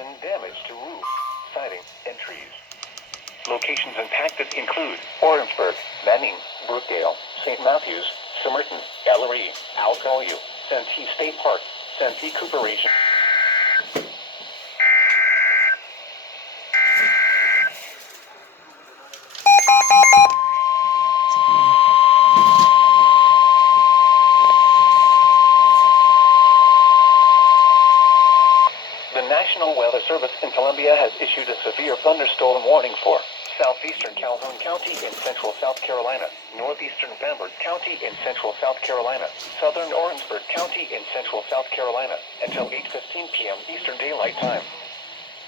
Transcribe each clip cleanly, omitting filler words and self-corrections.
wind damage to roof, siding, and trees. Locations impacted include Orangeburg, Manning, Brookdale, St. Matthews, Somerton, Ellery, Alcoa, Santee State Park, Santee Corporation. The National Weather Service in Columbia has issued a severe thunderstorm warning for southeastern Calhoun County in central South Carolina, northeastern Bamberg County in central South Carolina, southern Orangeburg County in central South Carolina, until 8:15 p.m. Eastern Daylight Time.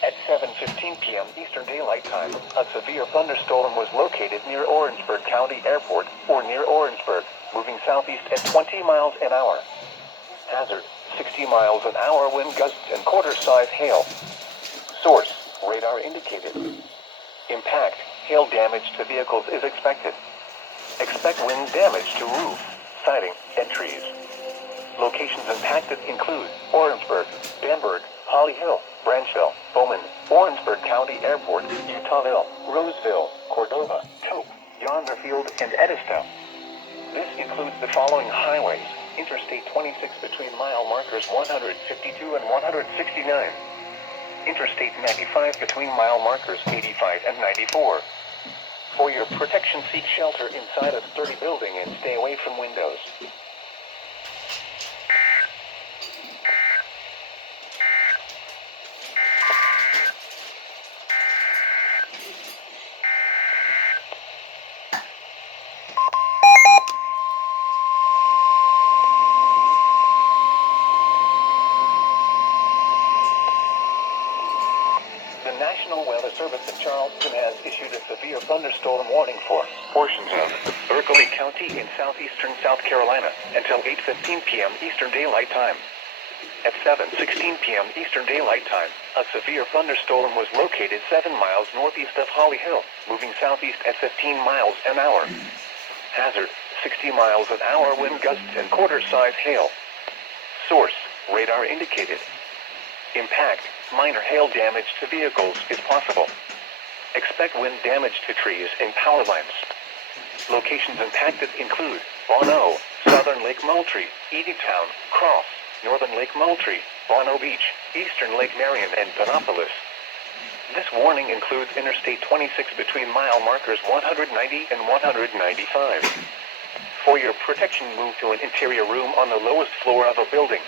At 7:15 p.m. Eastern Daylight Time, a severe thunderstorm was located near Orangeburg County Airport, or near Orangeburg, moving southeast at 20 miles an hour. Hazard: 60 miles an hour wind gusts and quarter-size hail. Source: radar indicated. Impact: hail damage to vehicles is expected. Expect wind damage to roof, siding, and trees. Locations impacted include Orangeburg, Bamberg, Holly Hill, Branchville, Bowman, Orangeburg County Airport, Utahville, Roseville, Cordova, Tope, Yonderfield, and Edisto. This includes the following highways: Interstate 26 between mile markers 152 and 169. Interstate 95 between mile markers 85 and 94. For your protection, seek shelter inside a sturdy building and stay away from windows. The National Weather Service in Charleston has issued a severe thunderstorm warning for portions of Berkeley County in southeastern South Carolina until 8:15 p.m. Eastern Daylight Time. At 7:16 p.m. Eastern Daylight Time, a severe thunderstorm was located 7 miles northeast of Holly Hill, moving southeast at 15 miles an hour. Hazard: 60 miles an hour wind gusts and quarter-size hail. Source: radar indicated. Impact: minor hail damage to vehicles is possible. Expect wind damage to trees and power lines. Locations impacted include Bono, southern Lake Moultrie, Eddytown, Cross, northern Lake Moultrie, Bono Beach, eastern Lake Marion, and Panopolis. This warning includes Interstate 26 between mile markers 190 and 195. For your protection, move to an interior room on the lowest floor of a building.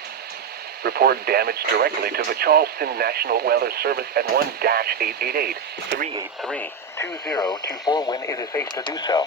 Report damage directly to the Charleston National Weather Service at 1-888-383-2024 when it is safe to do so.